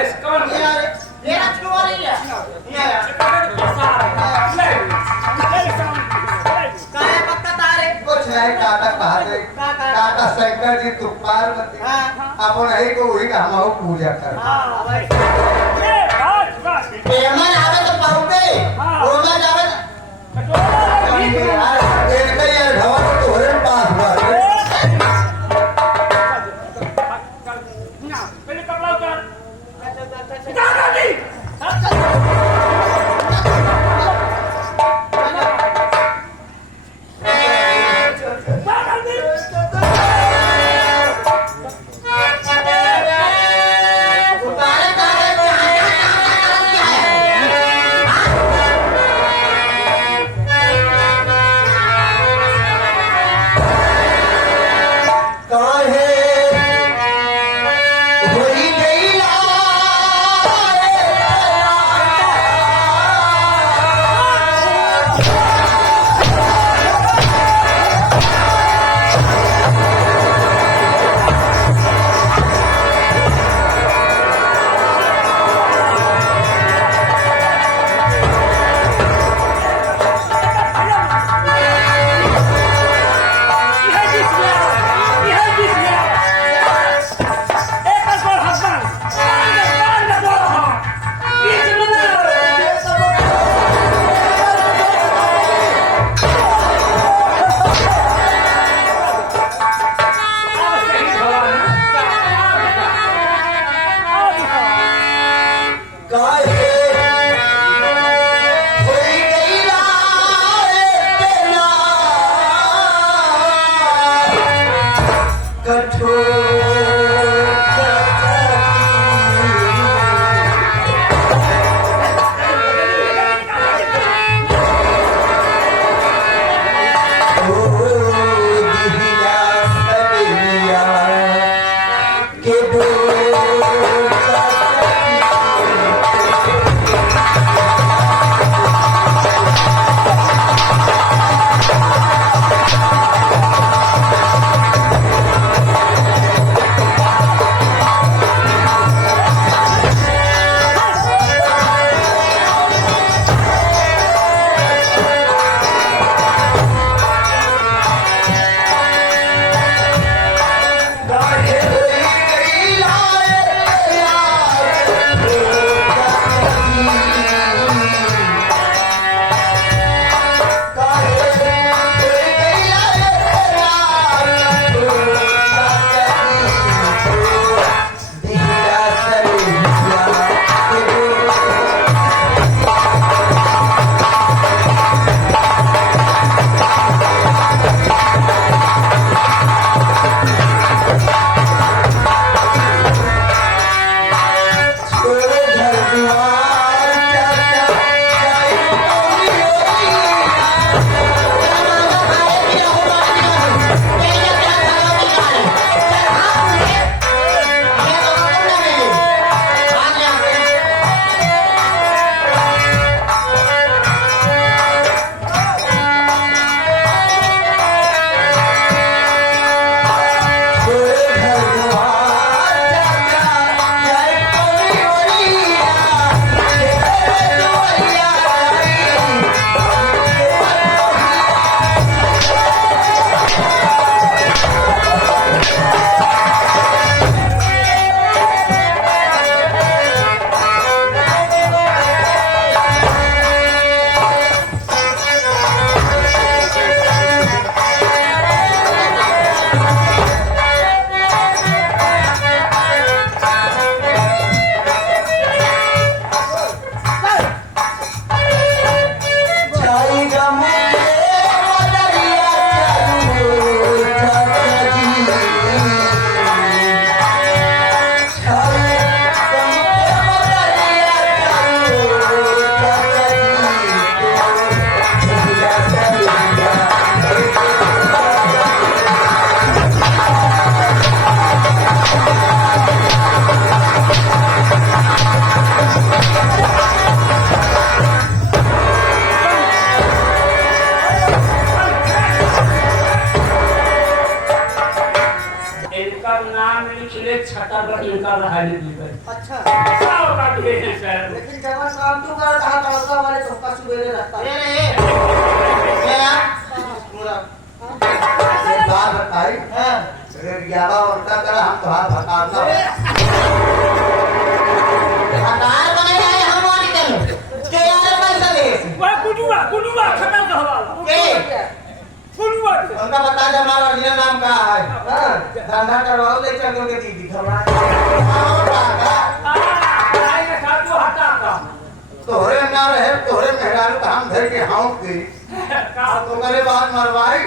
आहेस कौन ये राजकुमार है काय पक्का तारे कुछ नहीं काका कहा काका शंकर जी तू पार्वती अपन ही को वही का हम पूजा कर हां भाई बस पेमन आवे तो पाऊंगे ओमा जावे एक यार ढवा तो होरे पास हुआ पहले कपड़ा उतार अच्छा साव का भी है सर। लेकिन जब काम तू कर कहा तड़का वाले चौका सुबेरे रहता है मेरा पूरा ये बात बताई हां अगर 11 उल्टा करा हम तो हाथ हटाना हकार बने जाए हमारी चलो के यार पैसा दे वह कुडुआ खत्म का हवाला। के कुडुआ उनका बता दे हमारा रियल नाम क्या है हाँ धंधा करवाओ ले चल के दीदी घबरा आए के साथ वो हटा का तोहरे ना रहे तोहरे मेहरारू का हम धर के हाँक दी का तो करे बाद मरवाई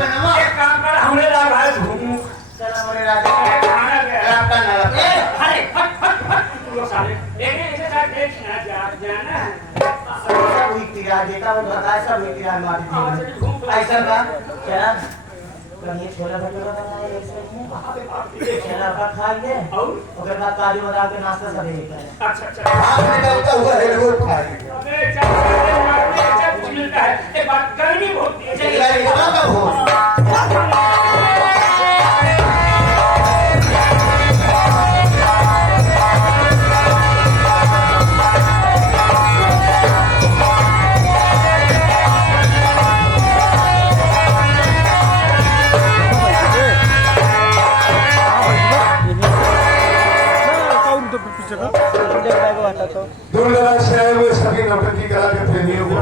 बेनमा एक काम कर हमने लगा है घूमू चला मेरे राजा खाना के आपका ना ए अरे हट लोग साले एक ऐसे साथ देखना जाना सब हुई तिरा देता वो बता सब हुई तिरा मार ऐसा का क्या कहीं छोला भटूरा बनाए एक से छोला का खा ले और ओकर बाद काजू बादाम के नाश्ता सब एक है अच्छा अच्छा आप निकलता हुआ है वो खाई अबे चल कुछ मिलता है एक बात गर्मी बहुत है चला इतना का हो दूरदराज से आए हुए सभी नौटंकी कला के प्रेमियों को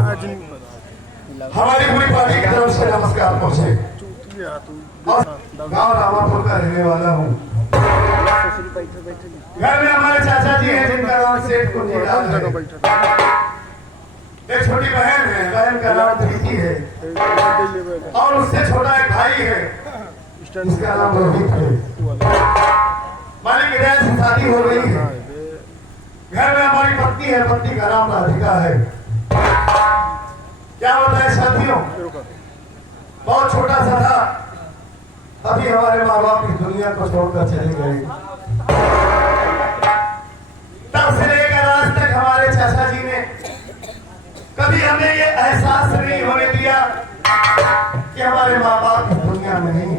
हमारी पूरी पार्टी की तरफ से नमस्कार पहुंचे और गांव रामापुर का रहने वाला हूँ। घर में हमारे चाचा जी हैं जिनका नाम सेठ कुंजीलाल है। एक छोटी बहन है, बहन का नाम प्रीति है और उससे छोटा एक भाई है जिसका नाम रोहित है। मालिक विजय से शादी हो गई है। घर में हमारी पत्नी है, पत्नी का नाम राधिका है। क्या होता है साथियों, बहुत छोटा सा था अभी हमारे माँ बाप इस दुनिया को छोड़कर चले गए। तब से लेकर आज तक हमारे चाचा जी ने कभी हमें ये एहसास नहीं होने दिया कि हमारे माँ बाप इस दुनिया में नहीं।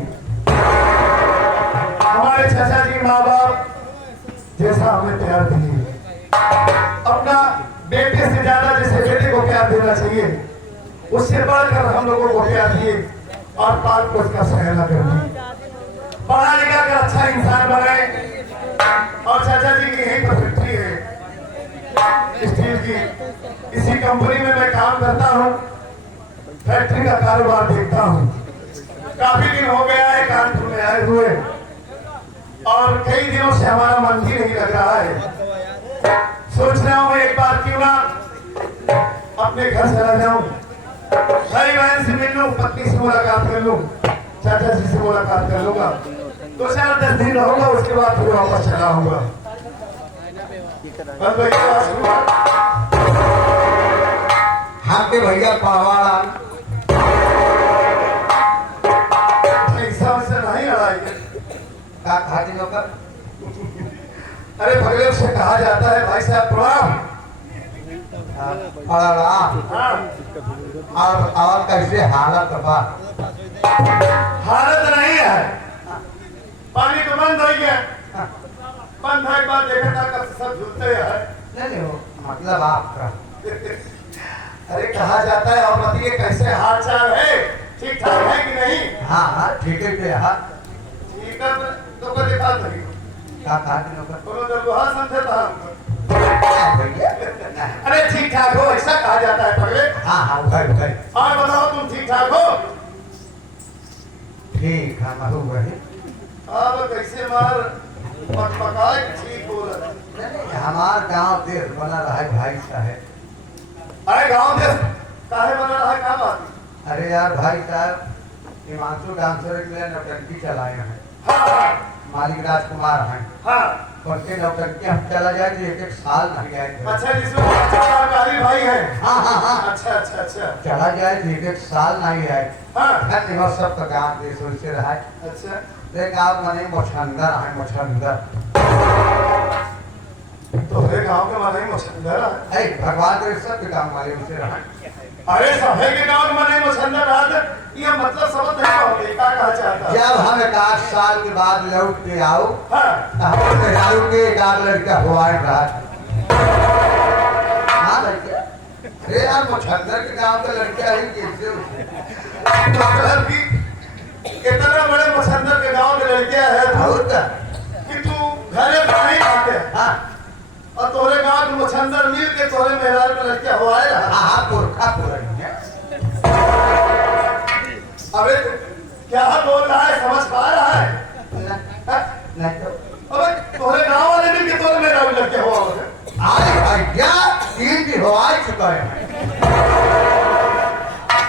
हमारे चाचा जी माँ बाप जैसा हमें प्यार दिए, अपना बेटे से ज्यादा जैसे बेटे को प्यार देना चाहिए उससे बढ़कर हम लोगों को प्यार दिए और पाल पोस का सहायता कर दी, पढ़ा लिखा कर अच्छा इंसान बनाए। और चाचा जी की यही पर फैक्ट्री है स्टील की, इसी कंपनी में मैं काम करता हूँ, फैक्ट्री का कारोबार देखता हूँ। काफी दिन हो गया है कानपुर में आए हुए और कई दिनों से हमारा मन भी नहीं लग रहा है। सोच रहा हूँ एक बार क्यों ना अपने घर चला जाऊं, भाई बहन से मिल लूं, पत्नी से मुलाकात कर लूं, चाचा जी से मुलाकात कर लूंगा। 2-4-10 दिन रहूंगा, उसके बाद फिर वापस चला आऊंगा। आपके भैया पहवाड़ा ऐसा वैसे नहीं लड़ाई है। का खाती नौकर अरे भगवान से कहा जाता है भाई साहब प्रणाम। और कैसे हालत बा हालत नहीं है, पानी तो बंद हो गया, बंद होने के बाद देखा था कब सब झूलते हैं। नहीं हो मतलब आपका अरे कहा जाता है और बताइए कैसे हाल चाल है, ठीक ठाक है कि नहीं? हाँ हाँ ठीक है हाँ ठीक है तो को दिखा दो का खाती नौकर कोनो तो बुहा समझे था हमको। भैया अरे ठीक ठाक हो ऐसा कहा जाता है पगले। हाँ हाँ उधर उधर और बताओ तुम ठीक ठाक हो? ठीक है महू वही अब कैसे मार पकाए ठीक हो रहा है। हमार गांव देश बना रहा है भाई साहब। अरे गाँव देश काहे बना रहा है, क्या बात? अरे यार भाई साहब हिमांशु डांसर के लिए नौटंकी चलाए हैं, हाँ मालिक राजकुमार हैं, हाँ उनके नौटंकी हम चला जाए तो 1-1 साल नहीं आए थे। अच्छा जिसमें काली भाई है। हाँ हाँ हाँ अच्छा अच्छा अच्छा चला जाए तो 1-1 साल नहीं आए। हाँ धन्यवाद सब का गाँव देश वैसे रहा है। अच्छा देख आप मने मोछंदर है मोछंदर तो है गाँव के माने मुछंदर है। भगवान के सब के काम वाले वैसे रहा है। अरे सभे के गाँव में नहीं मुछंदर रहा था, ये मतलब समझ नहीं पाओगे क्या कहा चाहता जब हम 1 साल के बाद लौट के आओ हाँ हमारे मेहरारू के 1 लड़का हुआ रहा। हाँ लड़का अरे यार मछंदर के गांव का लड़का ही कैसे मतलब कि इतना बड़े मछंदर के गांव के लड़कियां है और क्या कि तू घरे नहीं आते हाँ और तोरे गांव के मछंदर मिल के तोरे मेहरारू का लड़का हुआ है हाँ पुरखा पुरनिया अबे तू क्या बोल रहा है समझ पा रहा है नहीं तो अबे तोरे गांव वाले मिल के तोरे मेहरारू का लड़का हुआ है अरे भैया 3 भी हो आ चुका है।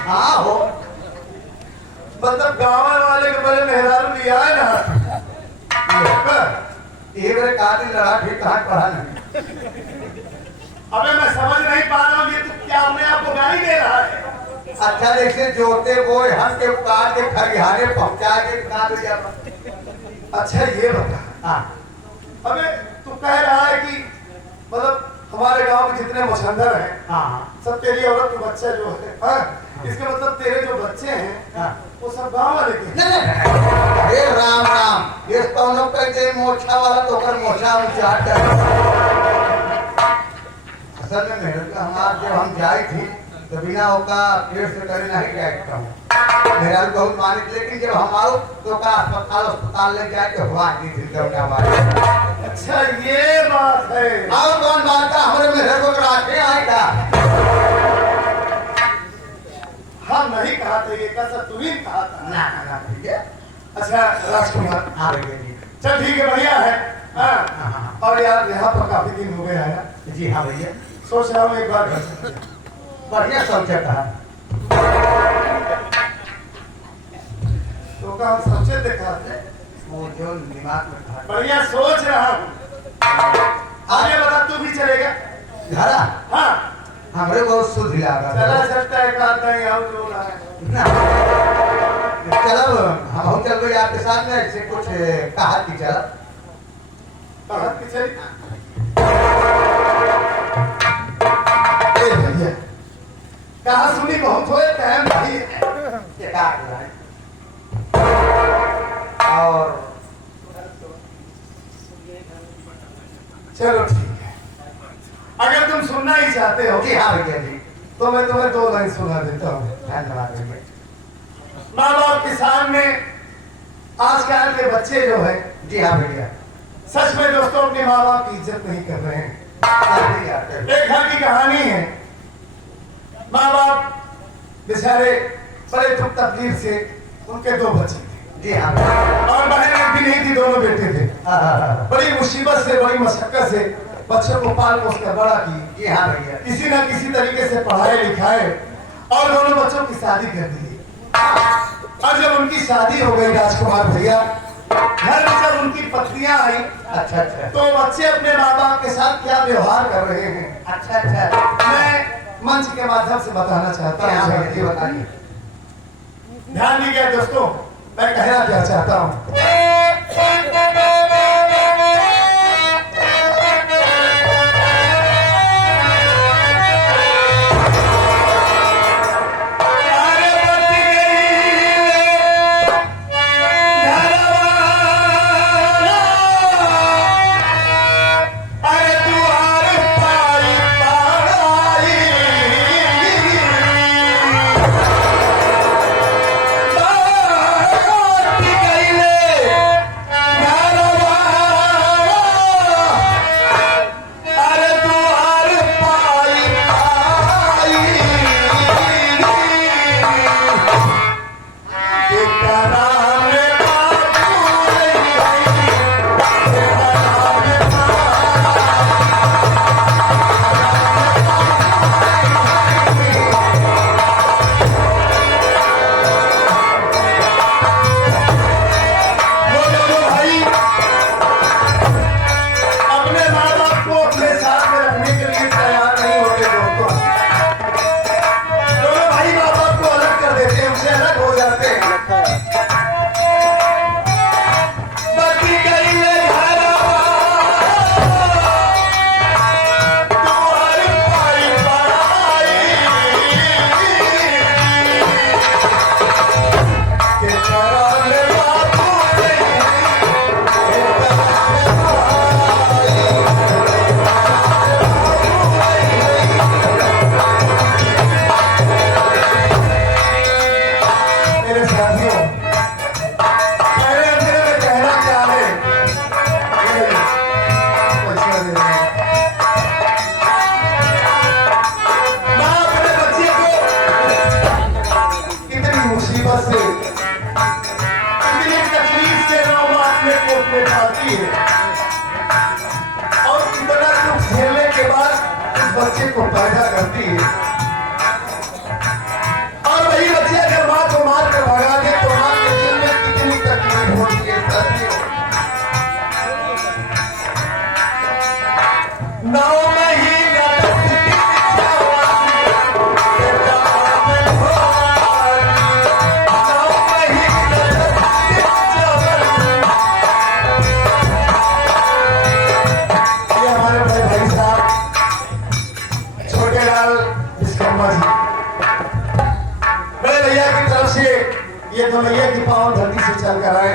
हाँ हो मतलब गांव वाले के बड़े मेहरारू लिया है ना ये मेरे कातिल लड़ा ठीक कहाँ पढ़ा नहीं। अबे मैं समझ नहीं पा रहा हूँ ये तू क्या अपने आप को गाली दे रहा है अच्छा जैसे जोते बोए हम के उतार के खरिहाने पहुंचा के कहा दे जाता। अच्छा ये बता हाँ अबे तू कह रहा है कि मतलब हमारे गांव में जितने मछंदर हैं हाँ सब तेरी औरत के बच्चे जो है हाँ इसके मतलब तेरे जो बच्चे हैं हाँ वो सब गांव वाले के हैं। नहीं अरे राम राम ये कौनो कहते मोछा वाला तो कर मोछा उचाट है। असल में मेरे को हमार जब हम जाए थी तो बिना होका पेट से करे नहीं जाता हूँ मेरा बहुत मानिक लेकिन जब हम आओ तो का अस्पताल ले जाए तो हुआ नहीं थी तो क्या बात। अच्छा ये बात है और कौन बात था हमारे मेरे को कराटे आएगा। हम नहीं कहा था ये कैसा तू ही कहा था ना ना ना ठीक है। अच्छा राजकुमार हाँ भैया जी चल ठीक है बढ़िया है हाँ और यार यहाँ पर काफी दिन हो गए हैं जी हाँ भैया सोच रहा हूँ एक बार घर से बढ़िया सोचा था। तो हम सोचे देखा थे वो जो दिमाग में था बढ़िया सोच रहा हूँ आगे बता तू भी चलेगा घरा हाँ हमरे बहुत शुद्ध लगा चला सकता है कहा नहीं आओ जो रहा है चलो हम चल रहे आपके साथ में ऐसे कुछ कहा कि चलो कहा कि चली भैया कहा सुनी बहुत हुए टाइम नहीं है और चलो ठीक है अगर तुम सुनना ही चाहते हो जी हाँ भैया जी तो मैं तुम्हें 2 लाइन सुना देता हूँ। धन्यवाद भैया। माँ बाप के सामने आजकल के बच्चे जो है जी हाँ भैया सच में दोस्तों अपने माँ बाप की इज्जत नहीं कर रहे हैं। एक घर की कहानी है माँ बाप बेचारे बड़े दुख तकलीफ से उनके 2 बच्चे थे जी हाँ और बहन एक भी नहीं थी दोनों बेटे थे बड़ी मुसीबत से बड़ी मशक्कत से बच्चों को पाल पोस कर बड़ा की जी हाँ भैया किसी न किसी तरीके से पढ़ाए लिखाए और दोनों बच्चों की शादी कर दी और जब उनकी शादी हो गई राजकुमार भैया घर में जब उनकी पत्नियां आई अच्छा अच्छा तो बच्चे अपने माँ बाप के साथ क्या व्यवहार कर रहे हैं अच्छा अच्छा मैं मंच के माध्यम से बताना चाहता हाँ भैया जी हूँ। बताइए। ध्यान दीजिए दोस्तों मैं कहना क्या चाहता हूँ बच्चे को पैदा करती है और वही बच्चे अगर माँ को मार कर भगा दे तो माँ के दिल में कितनी तकलीफ होती है साथियों। 9 महीना ये तो भैया की पाँव धरती से चल कर आए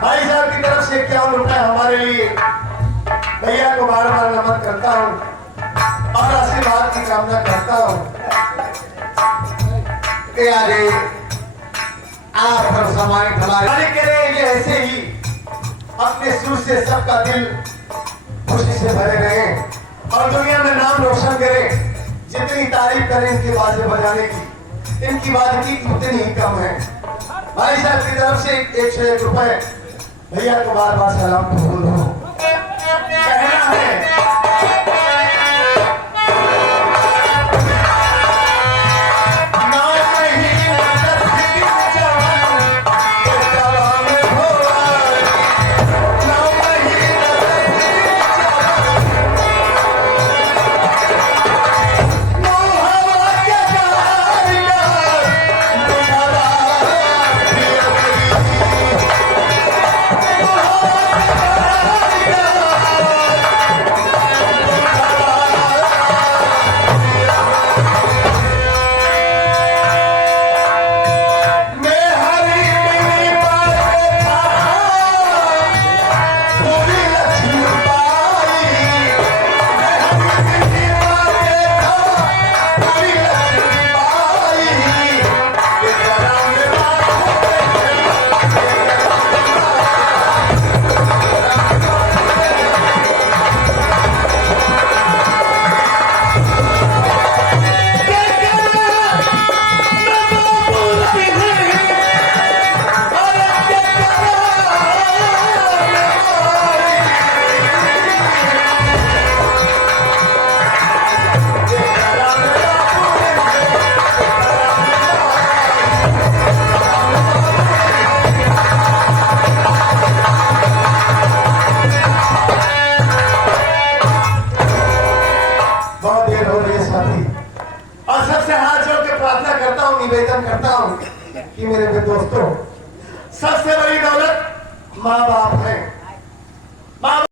भाई साहब की तरफ से क्या लुटा है हमारे लिए। भैया को बार बार नमन करता हूँ और आशीर्वाद की कामना करता हूँ। यारे आप पर समाई हमारे करे ये ऐसे ही अपने सुर से सबका दिल खुशी से भरे रहे और दुनिया में नाम रोशन करे। जितनी तारीफ करें इनके बाजे बजाने की, इनकी वादगी उतनी ही कम है। भाई साहब की तरफ से 101 रुपए भैया को बार बार सलाम कबूल हो। कहना है और सबसे हाथ जोड़ के प्रार्थना करता हूँ, निवेदन करता हूँ कि मेरे दोस्तों सबसे बड़ी दौलत माँ बाप है। माँ